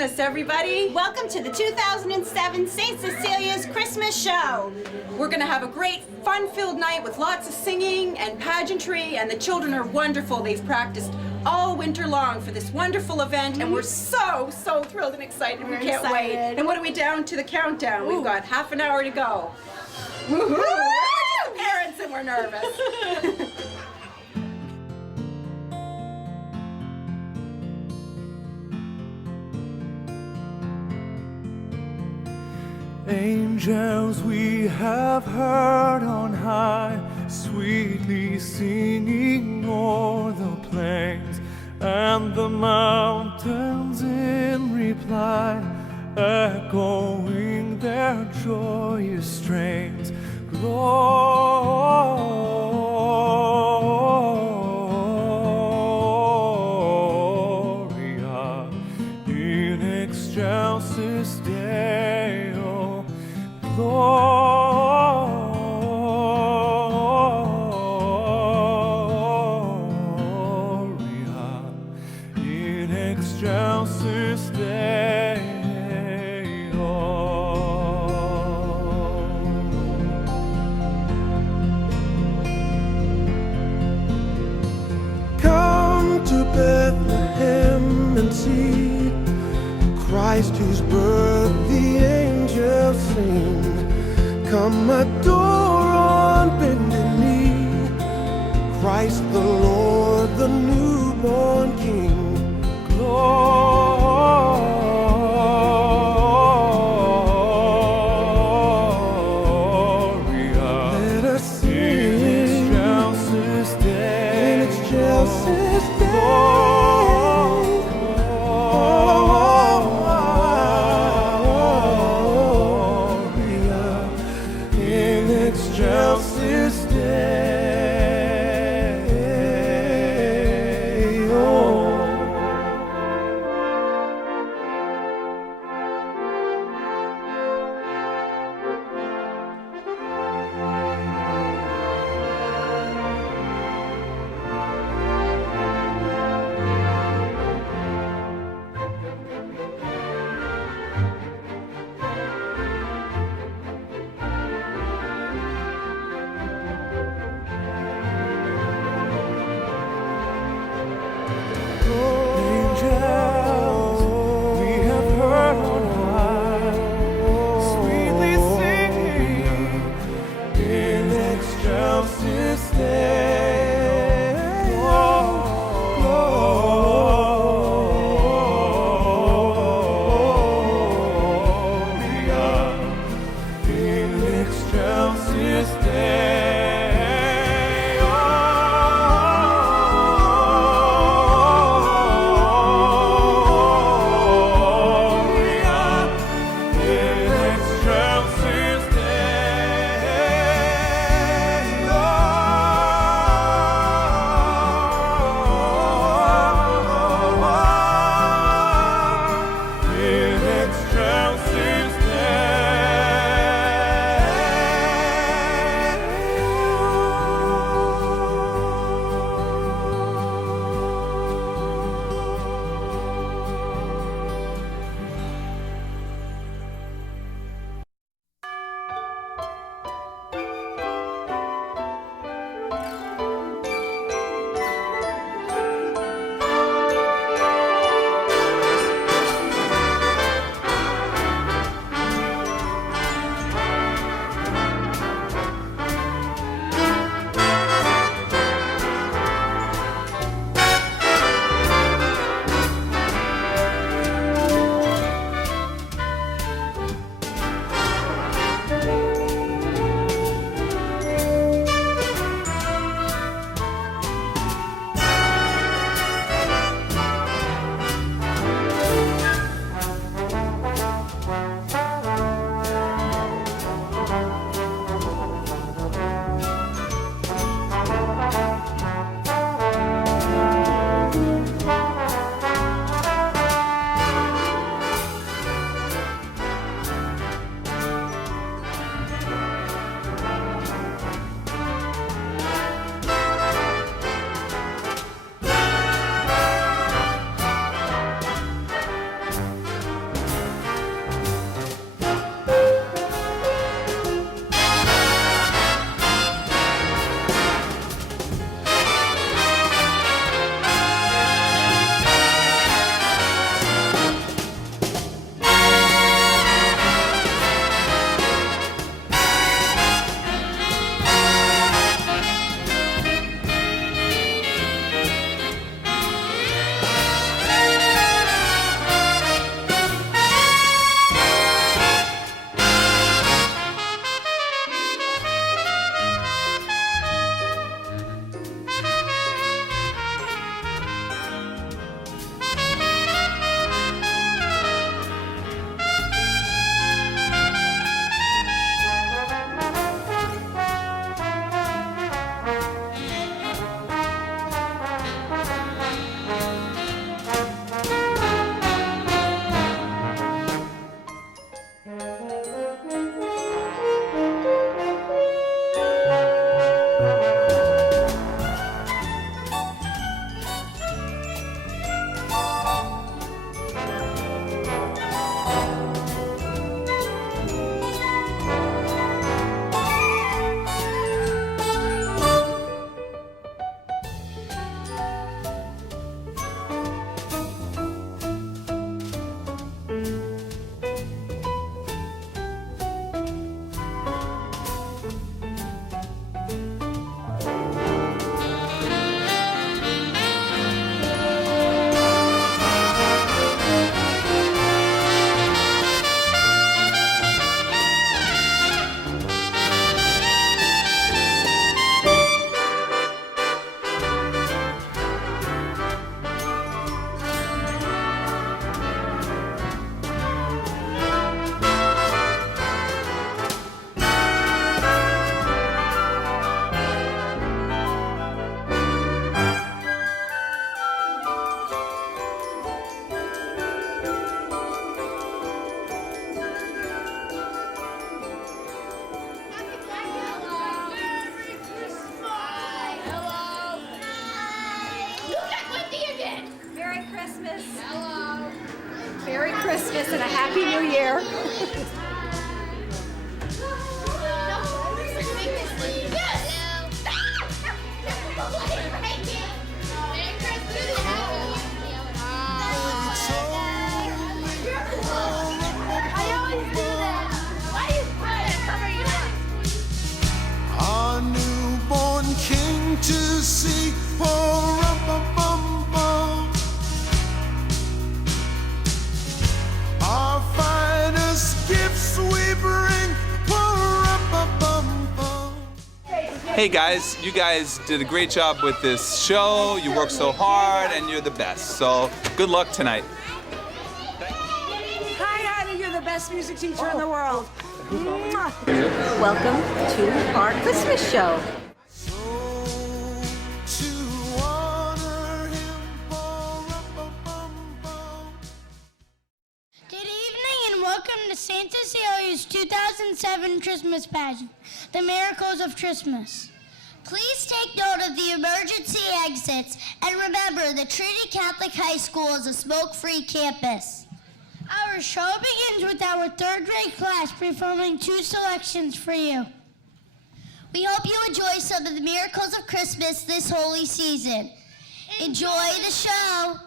Christmas, everybody. Welcome to the 2007 St. Cecilia's Christmas Show. We're going to have a great, fun-filled night with lots of singing and pageantry, and the children are wonderful. They've practiced all winter long for this wonderful event, and we're so thrilled and excited. We can't wait. And what are we down to the countdown? We've got half an hour to go. Woohoo! We're just parents and we're nervous. Angels we have heard on high, sweetly singing o'er the plains, and the mountains in reply, echoing their joyous strains. Gloria in excelsis Deo. Gloria in excelsis Deo. Come to Bethlehem and see Christ, whose birth the angels sing. Come adore on bended knee Christ the Lord, the newborn King. Gloria, let us sing in excelsis Deo. In excelsis Deo. Excelsis Deo. Christmas and a Happy New Year. Our newborn king to see. Oh, our finest gifts we bring. Hey guys, you guys did a great job with this show. You worked so hard and you're the best. So good luck tonight. Hi, Anna, you're the best music teacher in the world. Mwah. Welcome to our Christmas show. Good evening and welcome to St. Cecilia's 2007 Christmas Pageant, The Miracles of Christmas. Please take note of the emergency exits and remember that Trinity Catholic High School is a smoke-free campus. Our show begins with our third grade class performing 2 selections for you. We hope you enjoy some of the miracles of Christmas this holy season. Enjoy the show.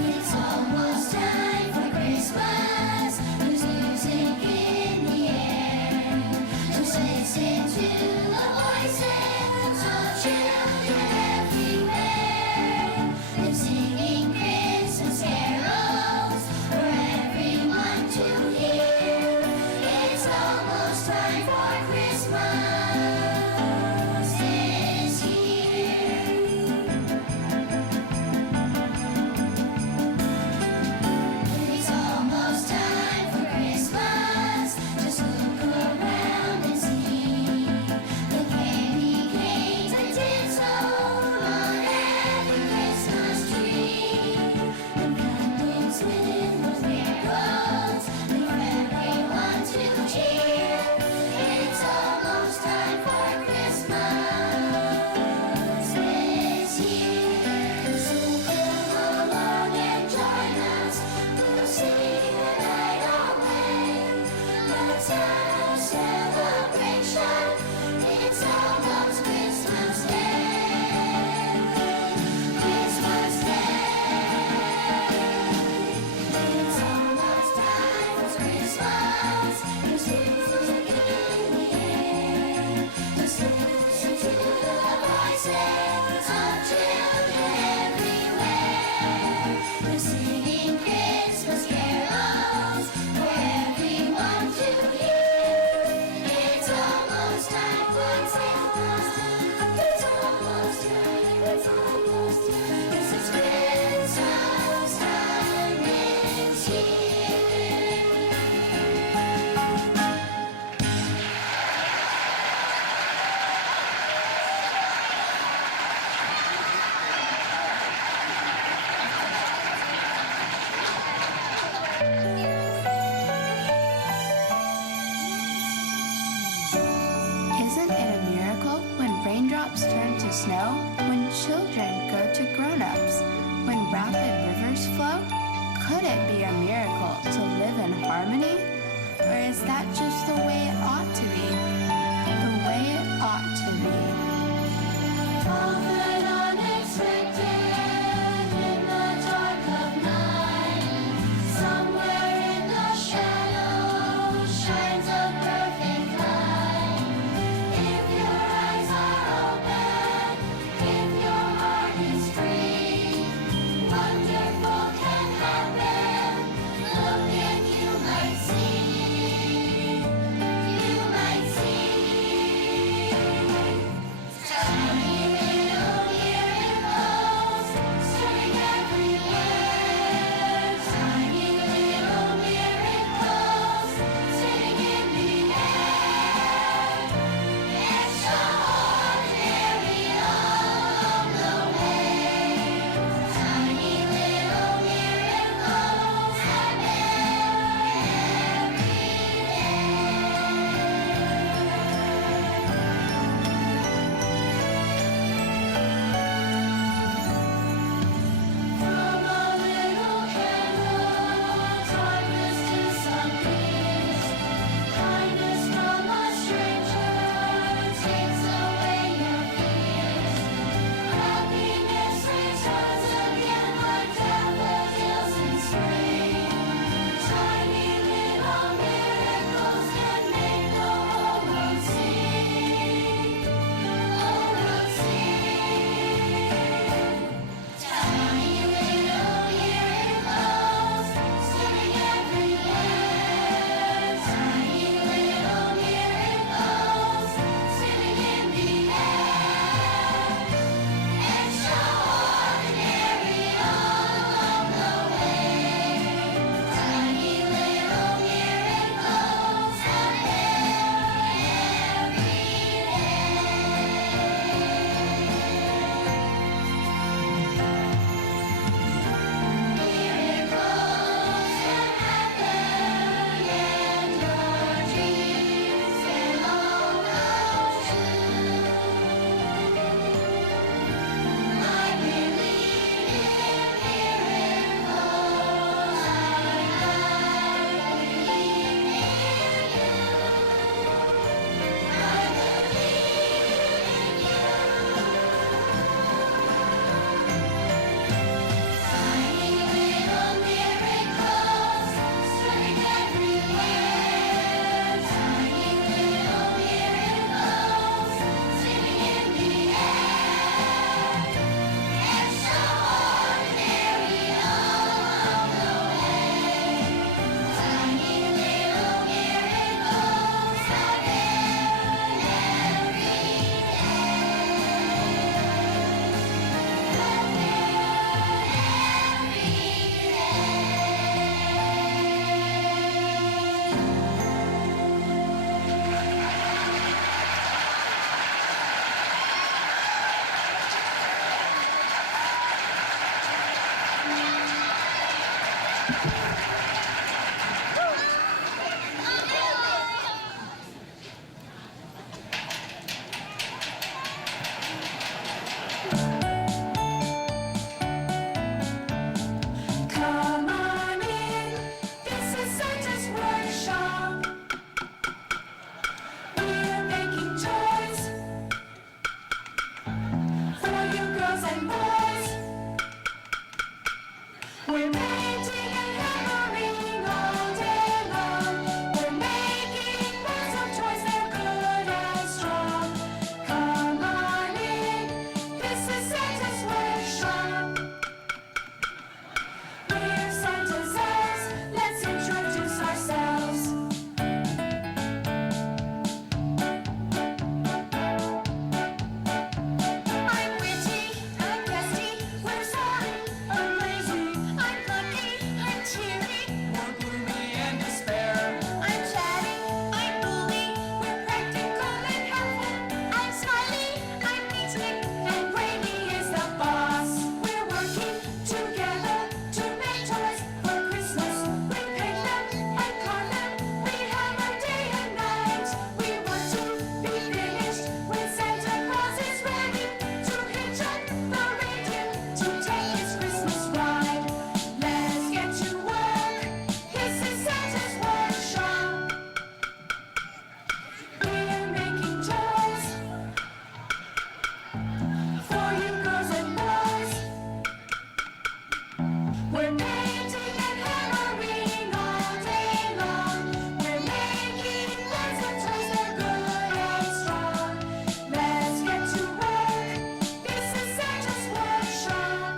It's almost time for Christmas. There's music in the air. Just listen to the voices of children everywhere. They're singing Christmas carols for everyone to hear. It's almost time for Christmas this year. It's almost time for Christmas. Just look around and see. Come on in, this is Santa's workshop. We're making toys for you girls and boys. We're painting and hammering all day long. We're making lots of toys, they're good and strong. Come on in, this is Santa's workshop. We're Santa's elves, let's introduce ourselves. I'm witty, I'm guesty, we're sorry, I'm lazy, I'm lucky, I'm cheery, we're gloomy and despair. I'm chatty, I'm bully, we're practical and helpful. I'm smiley, I'm neatly, and Brady is the boss. We're working together to make toys for Christmas. We paint them and carve them, we hammer day and night. We want to be finished when Santa Claus is ready to hitch up the reindeer to take his Christmas ride. Let's get to work. This is Santa's workshop. We're making toys for you girls and boys. We're painting and hammering all day long. We're making lots of toys, they're good and strong. Let's get to work. This is Santa's workshop.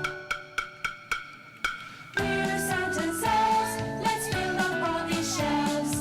We're Santa's elves. Let's fill up all these shelves.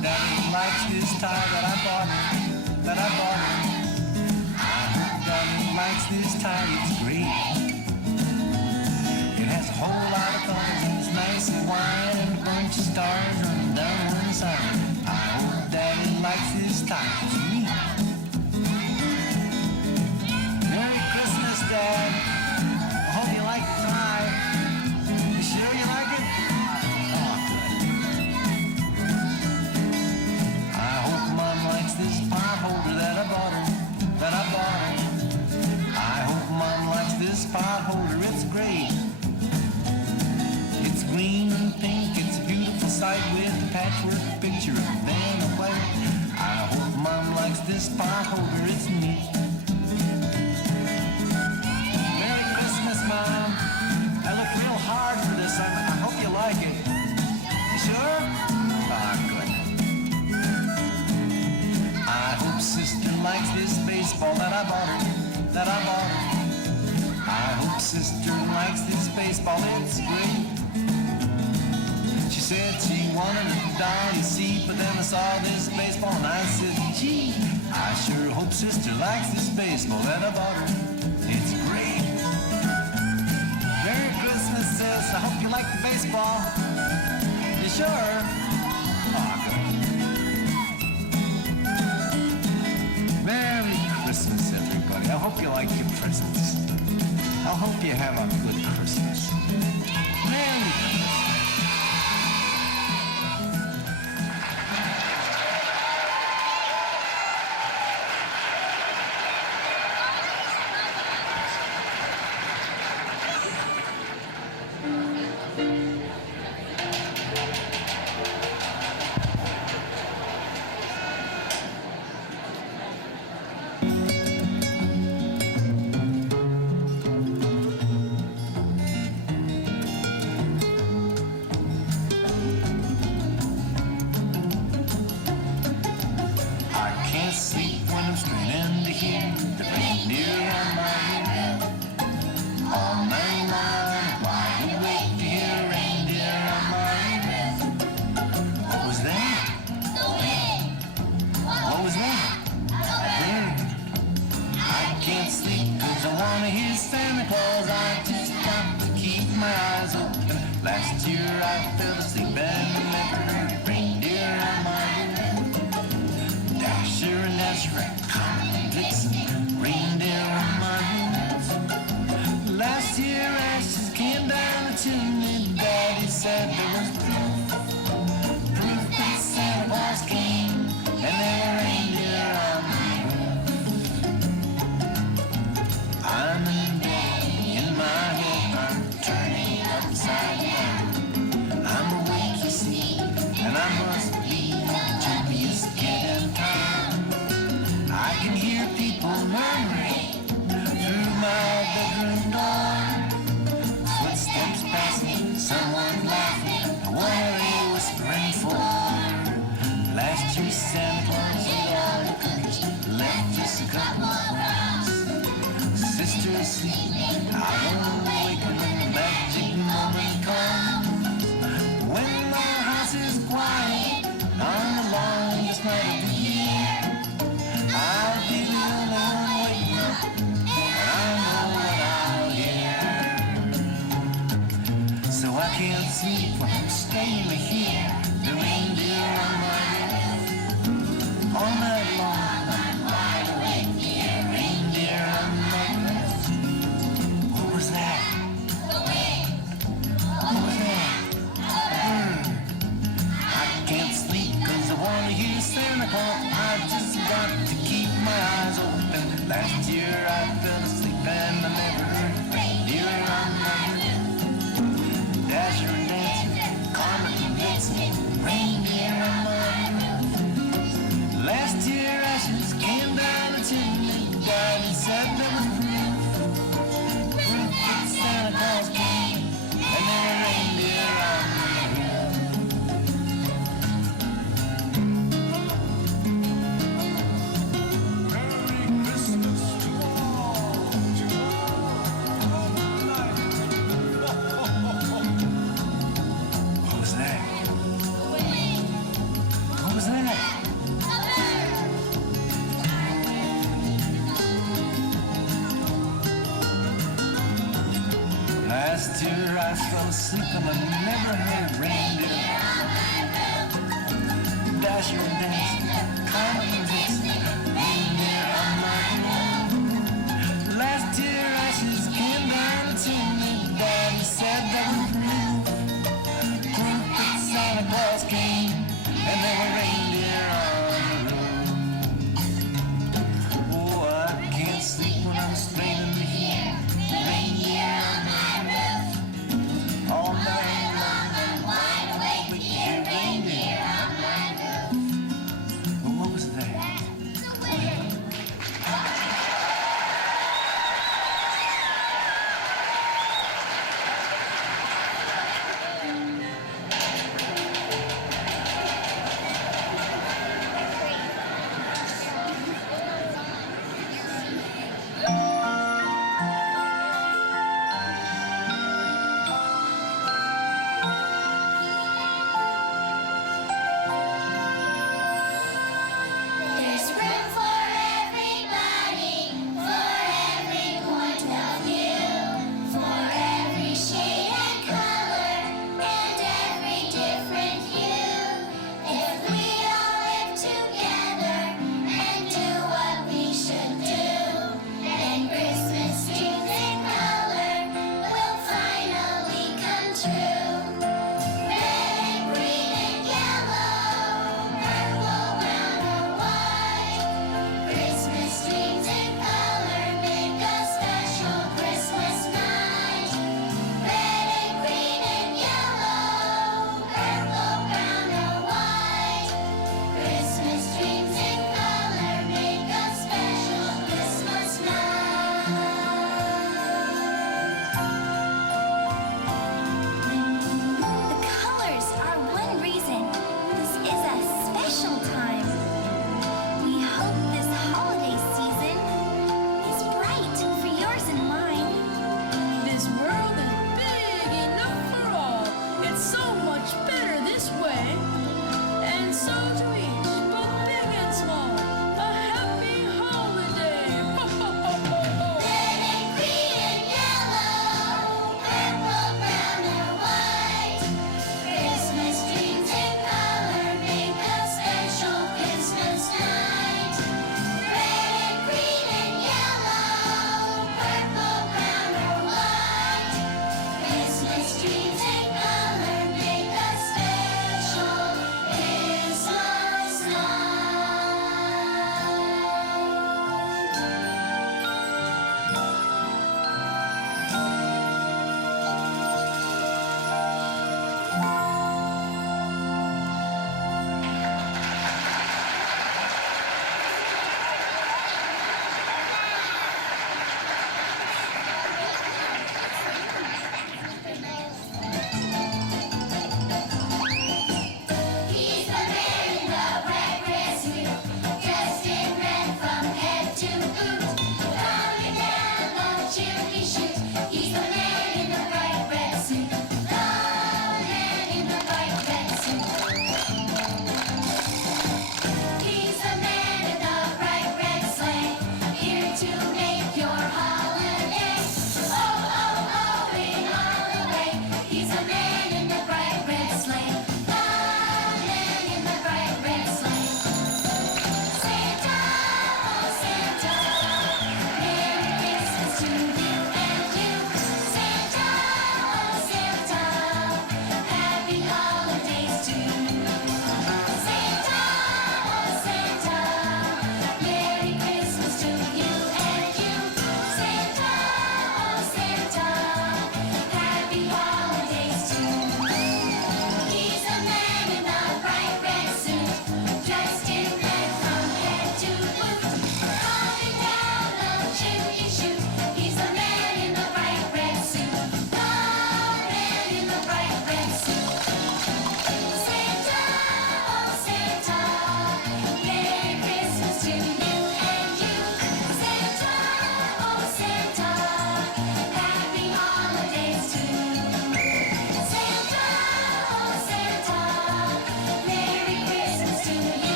Daddy likes this tie that I bought. I hope Daddy likes this tie, it's great. It has a whole lot of colors and it's nice and wide and a bunch of stars running down one side. I hope Daddy likes this tie, it's neat. Merry Christmas, Dad. I hope you like the tie. You sure you like it? Oh, good. I hope Mom likes this pot holder that I bought her. I hope Mom likes this pot holder, it's great. It's green and pink, it's a beautiful sight with a patchwork picture of Vanna White. I hope Mom likes this pot holder, it's neat. Merry Christmas, Mom. I looked real hard for this, I hope you like it. You sure? Ah, good. I hope Sister likes this baseball that I bought her. I hope Sister likes this baseball, it's great. She said she wanted a Dolly seat, but then I saw this baseball and I said, gee, I sure hope Sister likes this baseball that I bought her. It's great. Merry Christmas, sis. I hope you like the baseball. You sure? Aw, good. Merry Christmas, everybody. I hope you like your presents. I hope you have a good Christmas. Merry Christmas. can't sleep when I'm staying here. The reindeer on my roof. All night long, I'm wide awake here. Reindeer on my roof. What was that? What was that? I can't sleep 'cause I wanna hear Santa call. I just got to keep my eyes open. Last year I fell asleep and I never heard reindeer on my roof. Dasher and Dancer, Comet and Vixen, reindeer on my roof. Last year ashes came down the chimney. Daddy said there was proof. Proof that Santa Claus came and there were reindeer on my roof. Merry Christmas to all. What was that? What was that? Last year I fell asleep and I never heard reindeer. Dasher and Dancer, Comet and Vixen, reindeer on my roof. Last year ashes came down the chimney. Daddy said that was proof. Proof that Santa Claus came and there were reindeer on the roof. Oh, I can't sleep when I'm straining to hear reindeer on my roof. All night long I'm wide awake, hear reindeer on my roof. But what was that?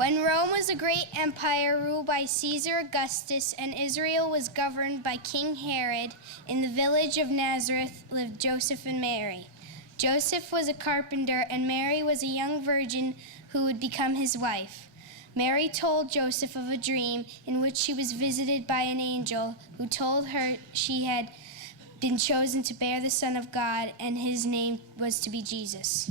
When Rome was a great empire ruled by Caesar Augustus and Israel was governed by King Herod, in the village of Nazareth lived Joseph and Mary. Joseph was a carpenter and Mary was a young virgin who would become his wife. Mary told Joseph of a dream in which she was visited by an angel who told her she had been chosen to bear the Son of God and his name was to be Jesus.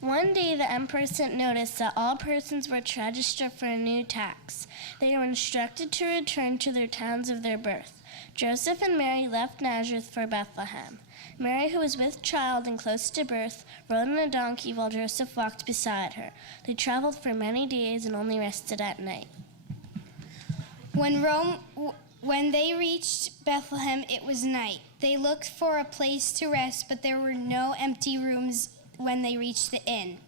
One day, the emperor sent notice that all persons were to register for a new tax. They were instructed to return to their towns of their birth. Joseph and Mary left Nazareth for Bethlehem. Mary, who was with child and close to birth, rode on a donkey while Joseph walked beside her. They traveled for many days and only rested at night. When they reached Bethlehem, it was night. They looked for a place to rest, but there were no empty rooms when they reached the inn.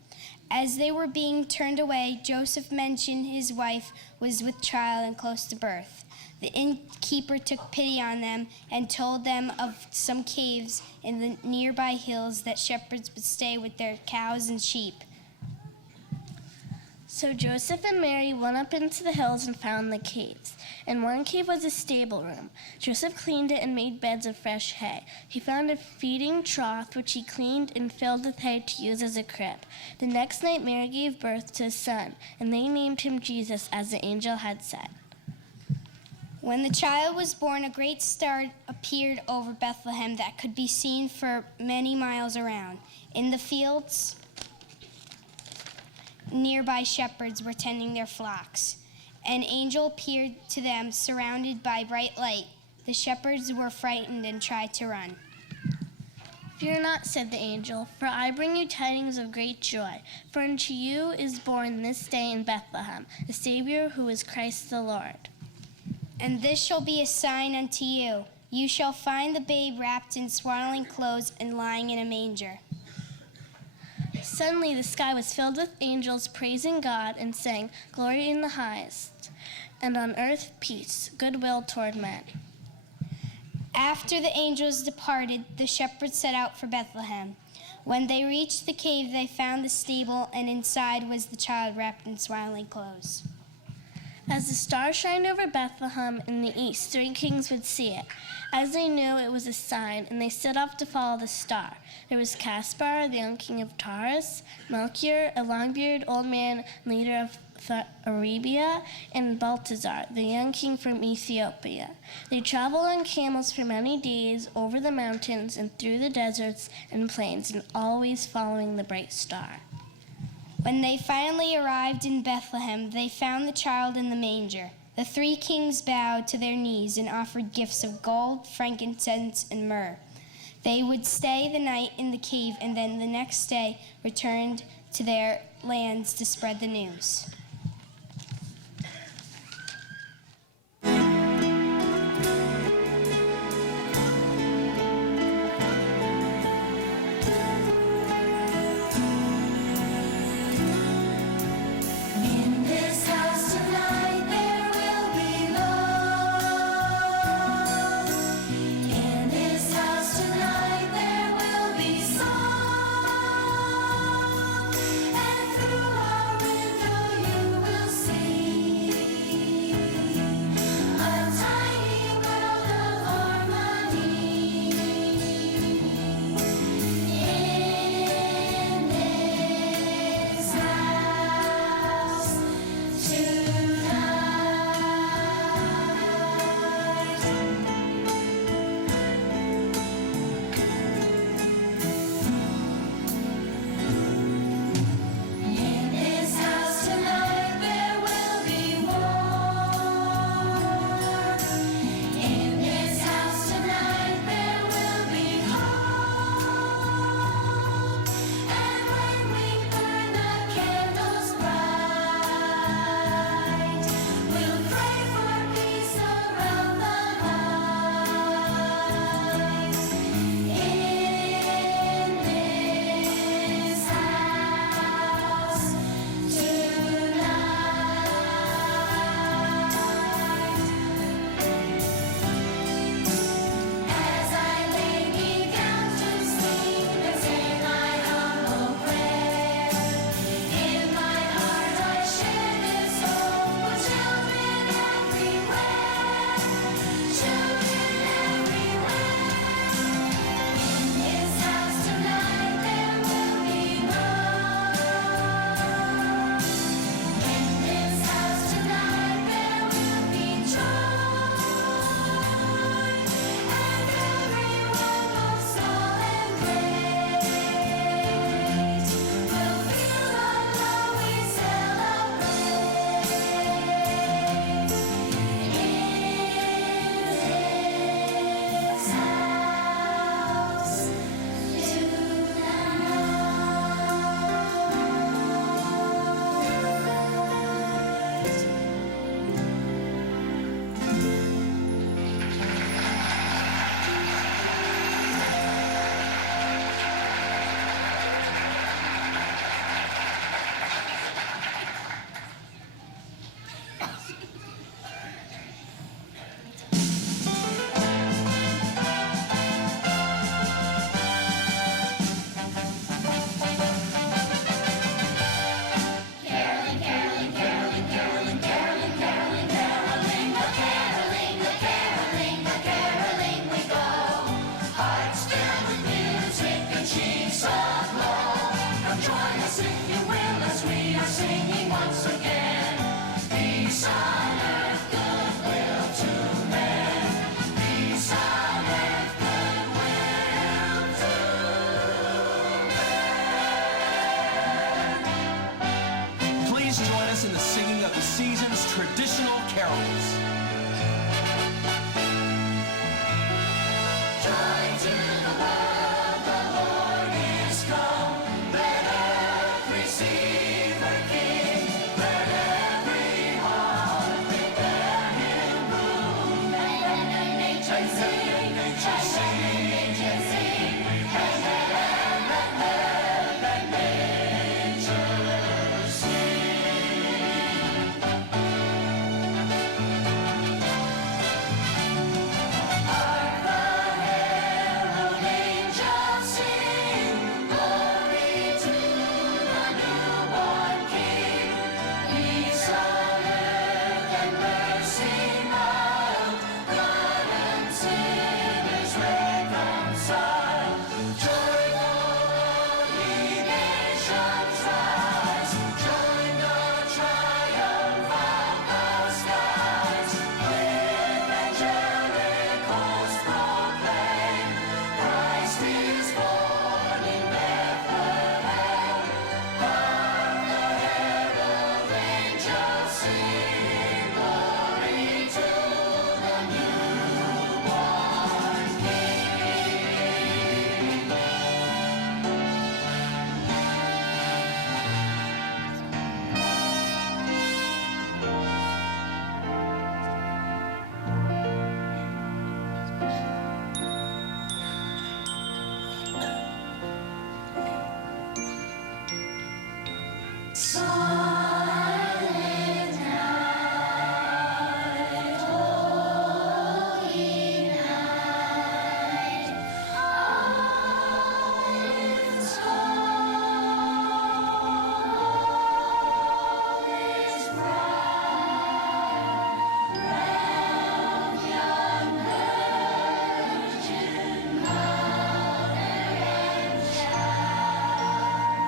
As they were being turned away, Joseph mentioned his wife was with child and close to birth. The innkeeper took pity on them and told them of some caves in the nearby hills that shepherds would stay with their cows and sheep. So Joseph and Mary went up into the hills and found the caves. In one cave was a stable room. Joseph cleaned it and made beds of fresh hay. He found a feeding trough, which he cleaned and filled with hay to use as a crib. The next night Mary gave birth to a son, and they named him Jesus, as the angel had said. When the child was born, a great star appeared over Bethlehem that could be seen for many miles around. In the fields, nearby shepherds were tending their flocks. An angel appeared to them, surrounded by bright light. The shepherds were frightened and tried to run. Fear not, said the angel, for I bring you tidings of great joy. For unto you is born this day in Bethlehem a Savior who is Christ the Lord. And this shall be a sign unto you. You shall find the babe wrapped in swaddling clothes and lying in a manger. Suddenly the sky was filled with angels praising God and saying, Glory in the highest, and on earth peace, goodwill toward men. After the angels departed, the shepherds set out for Bethlehem. When they reached the cave, they found the stable, and inside was the child wrapped in swaddling clothes. As the star shined over Bethlehem in the east, 3 kings would see it. As they knew it was a sign, and they set off to follow the star. There was Caspar, the young king of Taurus, Melchior, a long-bearded old man, leader of Arabia, and Balthazar, the young king from Ethiopia. They traveled on camels for many days over the mountains and through the deserts and plains, and always following the bright star. When they finally arrived in Bethlehem, they found the child in the manger. The 3 kings bowed to their knees and offered gifts of gold, frankincense, and myrrh. They would stay the night in the cave and then the next day returned to their lands to spread the news. In this house tonight there will be love. In this house tonight there will be song. And through our window you once again. Peace on earth, goodwill to men. Peace on earth, goodwill to men. Please join us in the singing of the season's traditional carols. Joy to the world, the Lord is come. Let earth receive her King. Let every heart prepare him room. And let nature sing, nature sing, nature sing. And let nature Hark the herald angels sing, glory to the newborn King. Peace on earth and mercy mild, God and sinners reconciled. Joyful all ye nations rise, join the triumph of the skies. With angelic hosts proclaim, Christ is born in Bethlehem. Hark the herald angels sing, glory to the newborn King. Silent night, holy night, all is bright. Round young Virgin Mother and Child.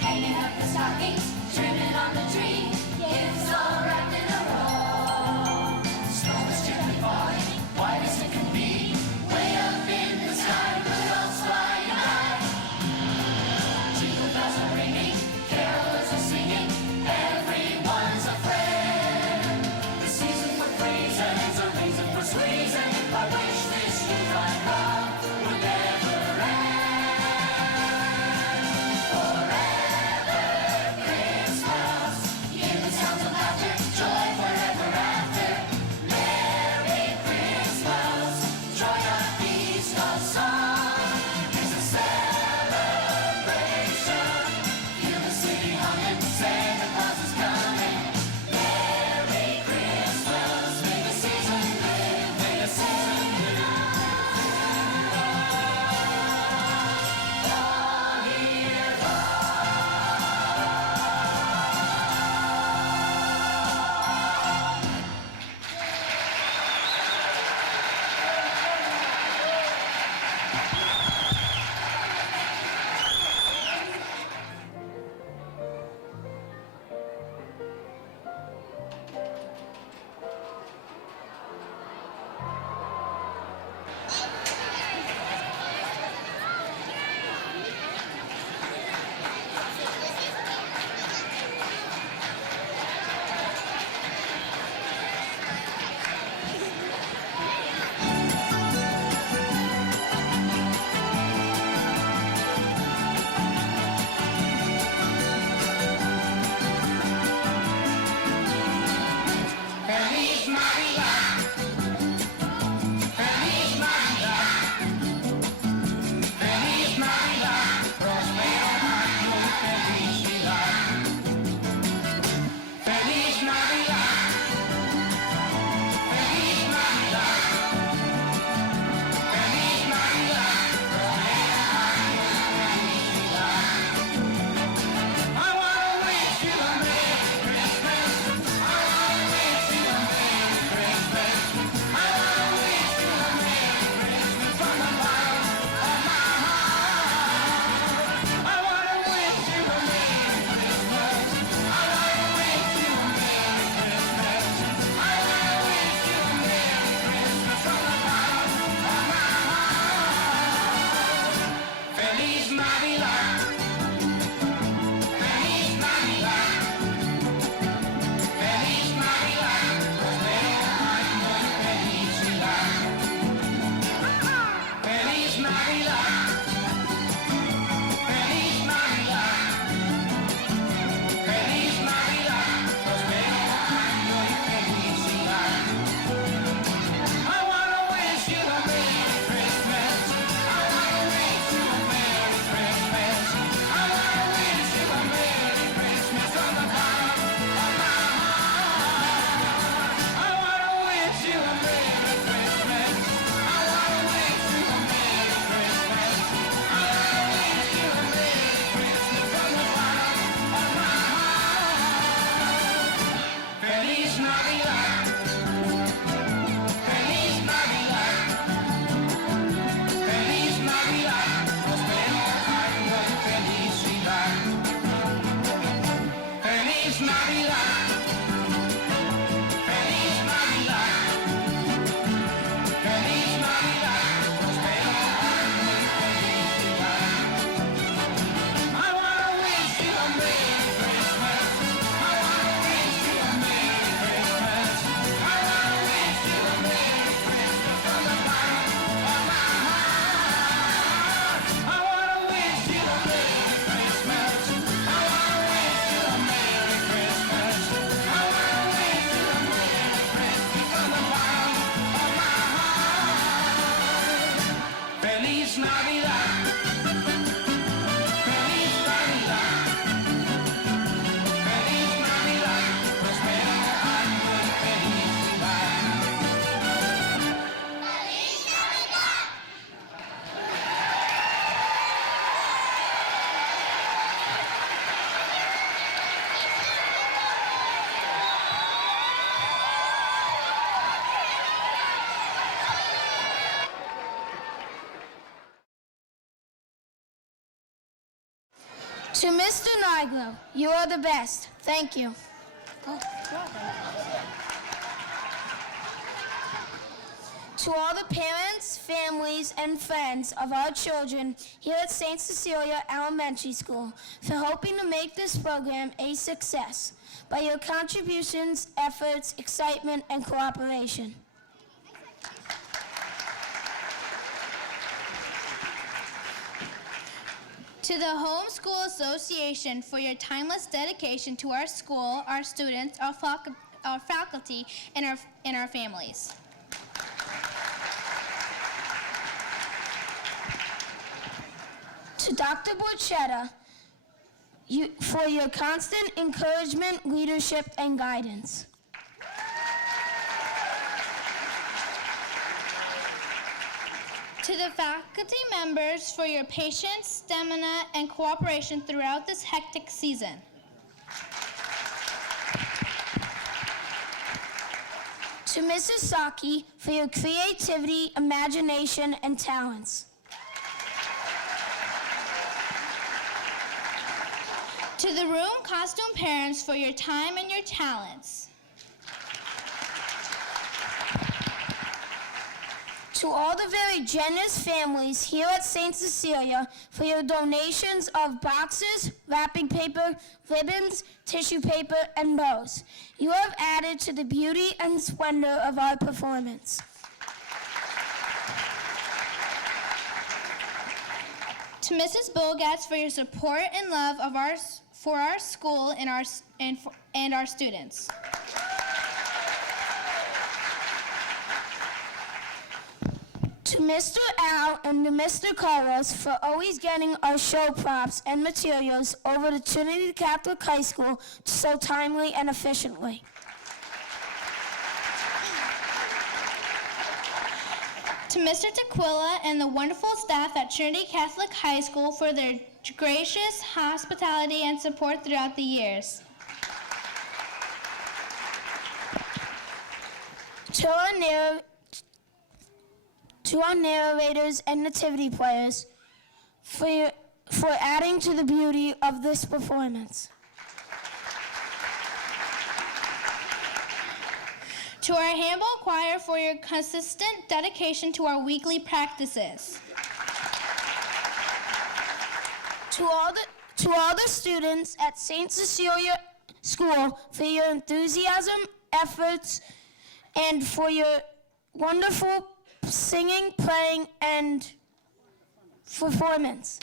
Hanging up the stockings, trimming on the tree, gifts all wrapped in a row. Snow is gently falling, white as it can be. Way up in the sky, Rudolph's flying high. Jingle bells are ringing, carolers are singing, everyone's a friend. The season for presents, a reason for squeezing. I wish this Yuletide love would never end. Hear the sounds of laughter, joy forever after. Merry Christmas, joy of peace of song is a celebration. Feel the city humming, Santa Claus is coming. Merry Christmas, may the season live, may the season live. All year Feliz Navidad. Feliz Navidad. Feliz Navidad. Prospero año de felicidad. Feliz Navidad. Feliz Navidad. Feliz Navidad. Prospero año de felicidad. I wanna wish you a Merry Christmas. I wanna wish you a Merry Christmas. I wanna wish you a Merry Christmas from the bottom of my heart. I wanna wish you a Merry Christmas. I wanna wish you a Merry Christmas. I wanna wish you a Merry Christmas from the bottom of my heart. Feliz Navidad. Feliz Navidad. Feliz Navidad, prospero año de felicidad. Feliz Navidad. Feliz Navidad. Feliz Navidad, prospero año de felicidad. I wanna wish you a Merry Christmas. I wanna wish you a Merry Christmas. I wanna wish you a Merry Christmas from the bottom of my heart. I wanna wish you a Merry Christmas. I wanna wish you a Merry Christmas. I wanna wish you a Merry Christmas from the bottom of my heart. Feliz Navidad. Feliz Navidad. Feliz Navidad. Prospero año de felicidad. Feliz Navidad. Feliz Navidad. Feliz Navidad. Prospero año de felicidad. I wanna wish you a Merry Christmas. I wanna wish you a Merry Christmas. To Mr. Nigro, you are the best. Thank you. To all the parents, families, and friends of our children here at St. Cecilia Elementary School for helping to make this program a success by your contributions, efforts, excitement, and cooperation. To the Homeschool Association for your timeless dedication to our school, our students, our faculty, and our families. To Dr. Borchetta, for your constant encouragement, leadership, and guidance. To the faculty members for your patience, stamina, and cooperation throughout this hectic season. To Mrs. Saki for your creativity, imagination, and talents. To the room costume parents for your time and your talents. To all the very generous families here at St. Cecilia for your donations of boxes, wrapping paper, ribbons, tissue paper, and bows. You have added to the beauty and splendor of our performance. To Mrs. Bogatz for your support and love for our school and our students. To Mr. Al and to Mr. Carlos for always getting our show props and materials over to Trinity Catholic High School so timely and efficiently. To Mr. Tequila and the wonderful staff at Trinity Catholic High School for their gracious hospitality and support throughout the years. To our narrators and nativity players for adding to the beauty of this performance. To our Handball Choir for your consistent dedication to our weekly practices. To all the students at St. Cecilia School for your enthusiasm, efforts, and for your wonderful singing, playing, and performance.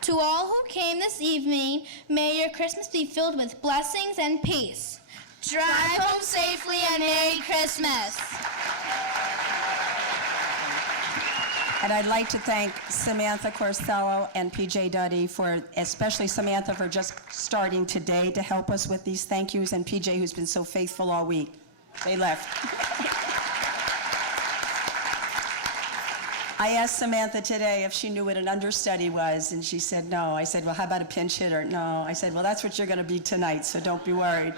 To all who came this evening, may your Christmas be filled with blessings and peace. Drive home safely and Merry Christmas. And I'd like to thank Samantha Corsello and PJ Duddy especially Samantha for just starting today to help us with these thank yous, and PJ who's been so faithful all week. They left. I asked Samantha today if she knew what an understudy was, and she said no. I said, well, how about a pinch hitter? No. I said, well, that's what you're going to be tonight, so don't be worried.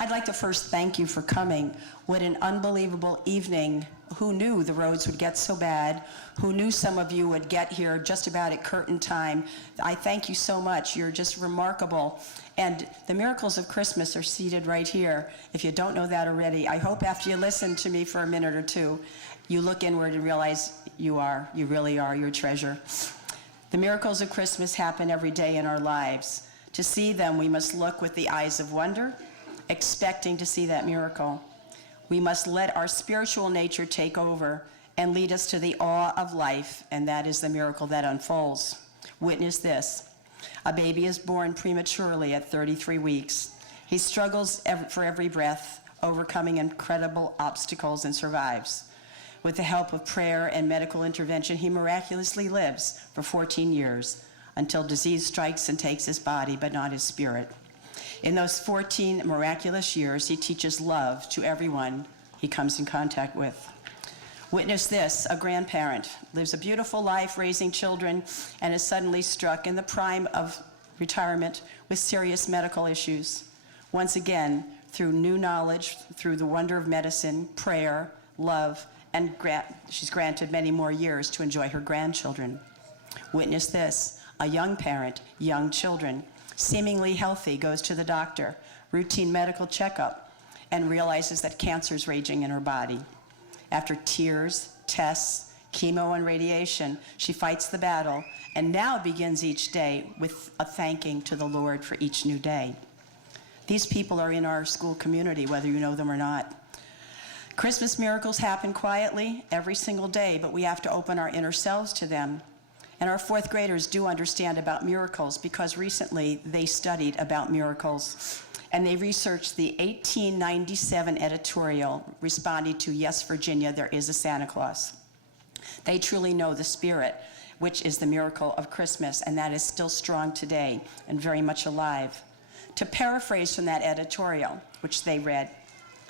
I'd like to first thank you for coming. What an unbelievable evening. Who knew the roads would get so bad? Who knew some of you would get here just about at curtain time? I thank you so much. You're just remarkable. And the miracles of Christmas are seated right here. If you don't know that already, I hope after you listen to me for a minute or two, you look inward and realize you really are your treasure. The miracles of Christmas happen every day in our lives. To see them, we must look with the eyes of wonder, expecting to see that miracle. We must let our spiritual nature take over and lead us to the awe of life, and that is the miracle that unfolds. Witness this. A baby is born prematurely at 33 weeks. He struggles for every breath, overcoming incredible obstacles, and survives. With the help of prayer and medical intervention, he miraculously lives for 14 years until disease strikes and takes his body, but not his spirit. In those 14 miraculous years, he teaches love to everyone he comes in contact with. Witness this. A grandparent lives a beautiful life raising children and is suddenly struck in the prime of retirement with serious medical issues. Once again, through new knowledge, through the wonder of medicine, prayer, love, and she's granted many more years to enjoy her grandchildren. Witness this: a young parent, young children, seemingly healthy, goes to the doctor, routine medical checkup, and realizes that cancer is raging in her body. After tears, tests, chemo, and radiation, she fights the battle and now begins each day with a thanking to the Lord for each new day. These people are in our school community, whether you know them or not. Christmas miracles happen quietly every single day, but we have to open our inner selves to them. And our fourth graders do understand about miracles because recently they studied about miracles. And they researched the 1897 editorial responding to "Yes, Virginia, there is a Santa Claus." They truly know the spirit, which is the miracle of Christmas, and that is still strong today and very much alive. To paraphrase from that editorial, which they read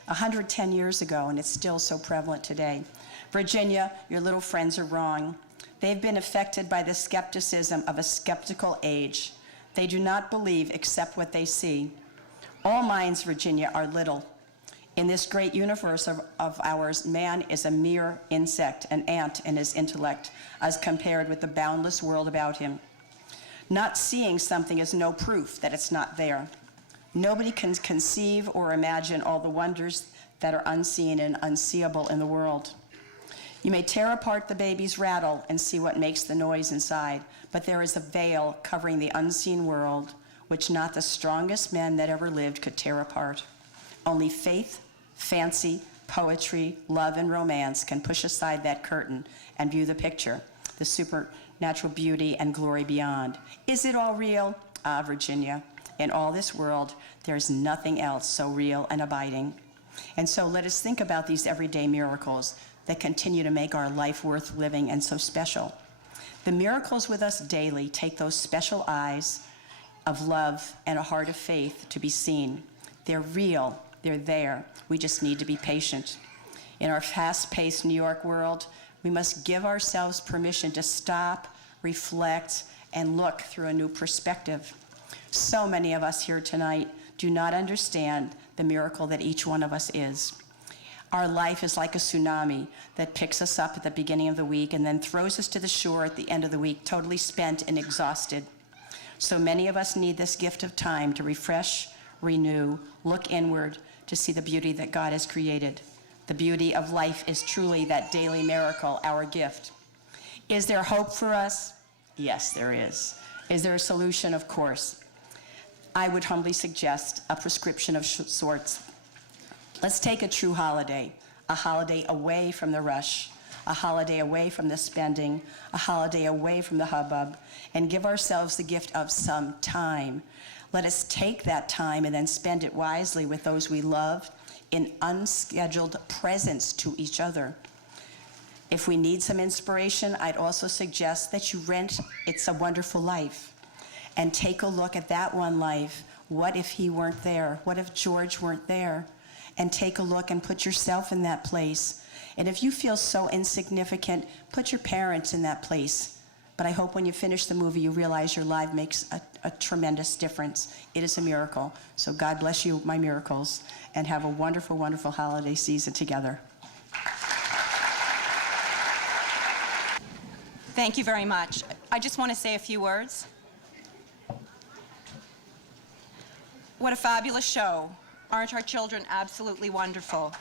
110 years ago, and it's still so prevalent today: "Virginia, your little friends are wrong. They've been affected by the skepticism of a skeptical age. They do not believe except what they see. All minds, Virginia, are little. In this great universe of ours, man is a mere insect, an ant in his intellect, as compared with the boundless world about him. Not seeing something is no proof that it's not there. Nobody can conceive or imagine all the wonders that are unseen and unseeable in the world. You may tear apart the baby's rattle and see what makes the noise inside, but there is a veil covering the unseen world, which not the strongest men that ever lived could tear apart. Only faith, fancy, poetry, love, and romance can push aside that curtain and view the picture, the supernatural beauty and glory beyond. Is it all real? Ah, Virginia, in all this world, there's nothing else so real and abiding. And so let us think about these everyday miracles that continue to make our life worth living and so special. The miracles with us daily take those special eyes of love and a heart of faith to be seen. They're real, they're there. We just need to be patient. In our fast-paced New York world, we must give ourselves permission to stop, reflect, and look through a new perspective. So many of us here tonight do not understand the miracle that each one of us is. Our life is like a tsunami that picks us up at the beginning of the week and then throws us to the shore at the end of the week, totally spent and exhausted. So many of us need this gift of time to refresh, renew, look inward to see the beauty that God has created. The beauty of life is truly that daily miracle, our gift. Is there hope for us? Yes, there is. Is there a solution? Of course. I would humbly suggest a prescription of sorts. Let's take a true holiday, a holiday away from the rush, a holiday away from the spending, a holiday away from the hubbub, and give ourselves the gift of some time. Let us take that time and then spend it wisely with those we love in unscheduled presence to each other. If we need some inspiration, I'd also suggest that you rent It's a Wonderful Life and take a look at that one life. What if he weren't there? What if George weren't there? And take a look and put yourself in that place. And if you feel so insignificant, put your parents in that place. But I hope when you finish the movie, you realize your life makes a tremendous difference. It is a miracle. So God bless you, my miracles, and have a wonderful, wonderful holiday season together. Thank you very much. I just want to say a few words. What a fabulous show. Aren't our children absolutely wonderful?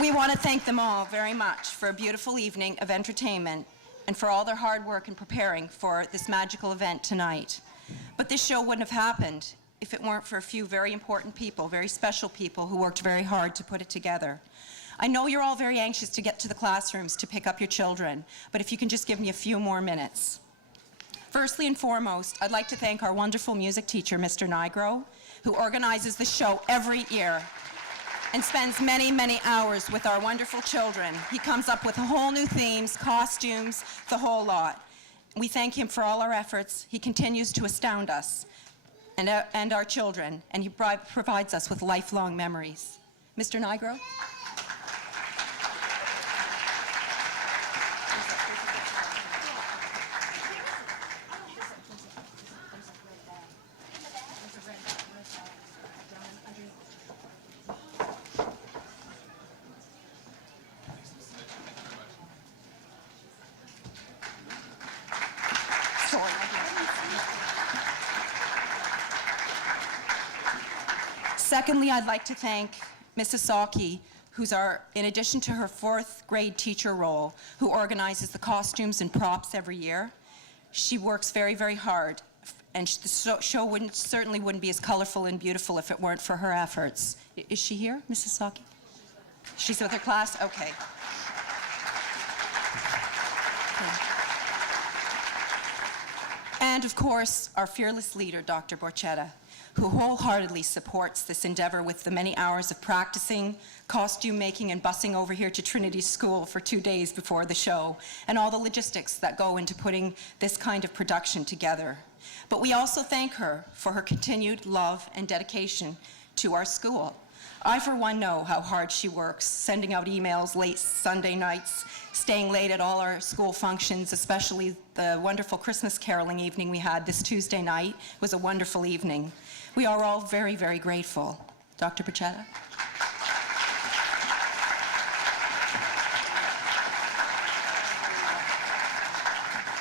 We want to thank them all very much for a beautiful evening of entertainment and for all their hard work in preparing for this magical event tonight. But this show wouldn't have happened if it weren't for a few very important people, very special people who worked very hard to put it together. I know you're all very anxious to get to the classrooms to pick up your children, but if you can just give me a few more minutes. Firstly and foremost, I'd like to thank our wonderful music teacher, Mr. Nigro, who organizes the show every year and spends many, many hours with our wonderful children. He comes up with whole new themes, costumes, the whole lot. We thank him for all our efforts. He continues to astound us and our children, and he provides us with lifelong memories. Mr. Nigro? Secondly, I'd like to thank Mrs. Saki, who's in addition to her 4th grade teacher role, who organizes the costumes and props every year. She works very, very hard, and the show certainly wouldn't be as colorful and beautiful if it weren't for her efforts. Is she here, Mrs. Saki? She's with her class? Okay. And of course, our fearless leader, Dr. Borchetta, who wholeheartedly supports this endeavor with the many hours of practicing, costume making, and busing over here to Trinity School for 2 days before the show, and all the logistics that go into putting this kind of production together. But we also thank her for her continued love and dedication to our school. I, for one, know how hard she works, sending out emails late Sunday nights, staying late at all our school functions, especially the wonderful Christmas caroling evening we had this Tuesday night. It was a wonderful evening. We are all very, very grateful. Dr. Borchetta?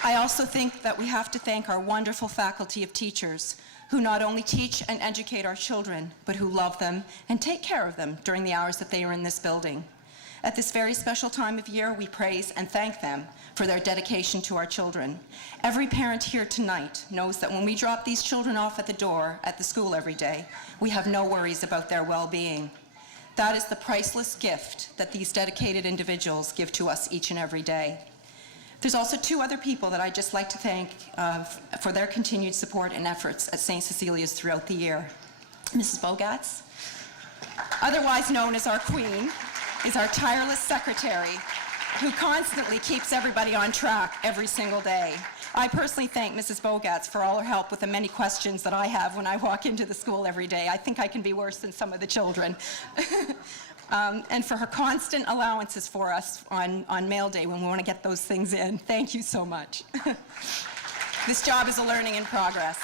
I also think that we have to thank our wonderful faculty of teachers who not only teach and educate our children, but who love them and take care of them during the hours that they are in this building. At this very special time of year, we praise and thank them for their dedication to our children. Every parent here tonight knows that when we drop these children off at the door at the school every day, we have no worries about their well-being. That is the priceless gift that these dedicated individuals give to us each and every day. There's also 2 other people that I'd just like to thank for their continued support and efforts at St. Cecilia's throughout the year. Mrs. Bogatz, otherwise known as our queen, is our tireless secretary who constantly keeps everybody on track every single day. I personally thank Mrs. Bogatz for all her help with the many questions that I have when I walk into the school every day. I think I can be worse than some of the children. And for her constant allowances for us on mail day when we want to get those things in. Thank you so much. This job is a learning in progress.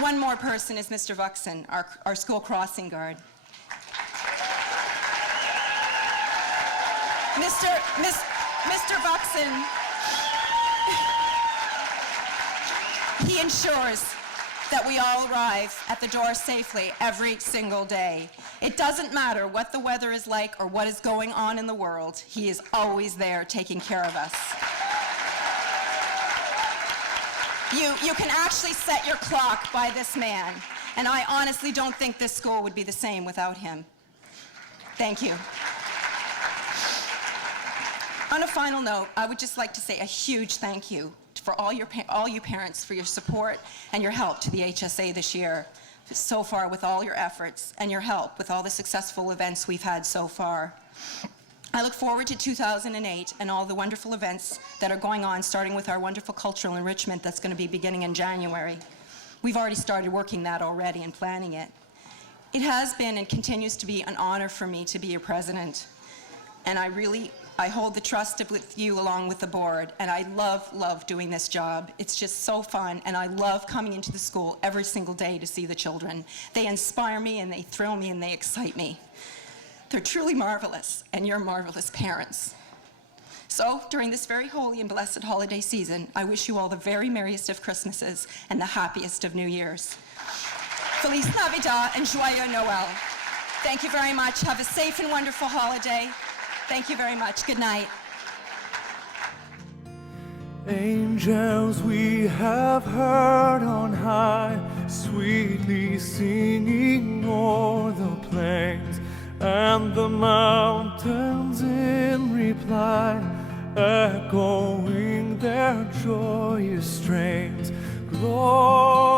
One more person is Mr. Vuxen, our school crossing guard. Mr. Vuxen, he ensures that we all arrive at the door safely every single day. It doesn't matter what the weather is like or what is going on in the world. He is always there taking care of us. You can actually set your clock by this man, and I honestly don't think this school would be the same without him. Thank you. On a final note, I would just like to say a huge thank you for all you parents for your support and your help to the HSA this year so far with all your efforts and your help with all the successful events we've had so far. I look forward to 2008 and all the wonderful events that are going on, starting with our wonderful cultural enrichment that's going to be beginning in January. We've already started working that already and planning it. It has been and continues to be an honor for me to be your president, and I hold the trust with you along with the board, and I love doing this job. It's just so fun, and I love coming into the school every single day to see the children. They inspire me, and they thrill me, and they excite me. They're truly marvelous, and you're marvelous parents. So, during this very holy and blessed holiday season, I wish you all the very merriest of Christmases and the happiest of New Years. Feliz Navidad and Joyeux Noël. Thank you very much. Have a safe and wonderful holiday. Thank you very much. Good night. Angels we have heard on high, sweetly singing o'er the plains, and the mountains in reply, echoing their joyous strains. Glory